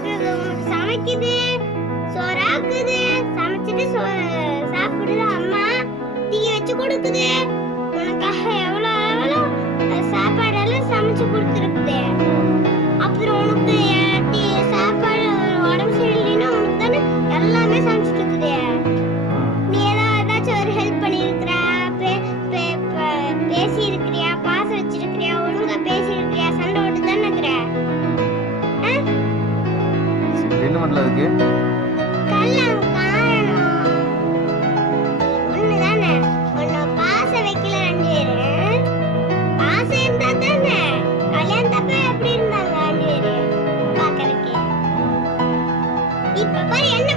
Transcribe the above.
பாக்குறது? உனக்கு சமைக்குது, சோறாக்குது, சமைச்சிட்டு சாப்பிடுது அம்மா, டீ வச்சு கொடுக்குது, உனக்காக எவ்வளோ எவ்வளோ சாப்பாடெல்லாம் சமைச்சு கொடுத்துருக்குது. அப்புறம் உனக்கு சாப்பாடு உடம்பு சரியில்லைன்னா உனக்கு தானே எல்லாமே சமைச்சிட்டு இருக்குது. நீ ஏதாச்சும் ஒரு ஹெல்ப் பண்ணியிருக்கிற, பேசி இருக்கிறியா, பாசம் வச்சிருக்கிறியா, ஒழுங்கா பேசி இருக்கிறியா, சண்டை ஓட்டு தானே இருக்கிற? என்ன பண்ணல அதுக்கு? கல்யாணம் காரணம் ஒண்ணுதானே. உன்னை பாசம் வைக்கல 2 பேரும். பாசம் இருந்தா தானே கல்யாணத்தப்ப எப்படி இருந்தாங்க 2 பேரும் பாக்கறதுக்கு. இப்ப பாரு என்ன